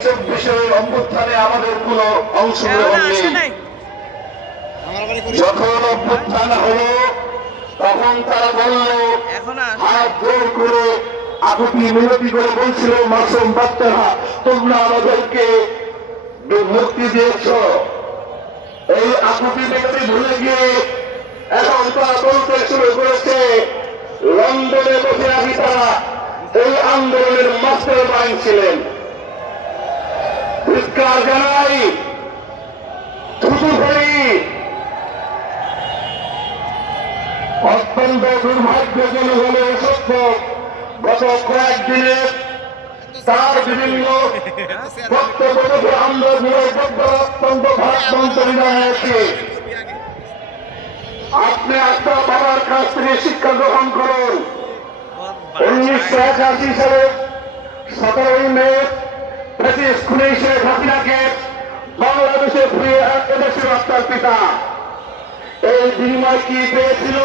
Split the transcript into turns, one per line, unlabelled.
চব্বিশের অভ্যুত্থানে আমাদের কোনো অংশগ্রহণ নেই। যখন অভ্যুত্থান হলো তখন তারা বলল হাত জোর করে আকুতি মিনতি করে বলছিল মাসুম বাচ্চারা তোমরা আমাদেরকে মুক্তি দিয়েছ এই আকুতি মিনতি ভুলে গিয়ে এখন তারা বলতে শুরু করেছে লন্ডনে বসে আগে তারা। এই আন্দোলনের মাস্টার মাইন্ড ছিলেন। ধিক্কার জানাই। অত্যন্ত দুর্ভাগ্যজনক হলে সত্য, গত কয়েকদিনে তার বিভিন্ন বক্তব্য দেখে আন্দোলনের বদ্ধ অত্যন্ত ভারতমন্ত্রী হয়েছে আপনি একটা বাবার কাছ থেকে শিক্ষা গ্রহণ করুন। উনিশশো একাশি সালে সতেরোই মে বাংলাদেশে এক এদেশে হত্যার পিতা। এই বিনিময় কি পেয়েছিল?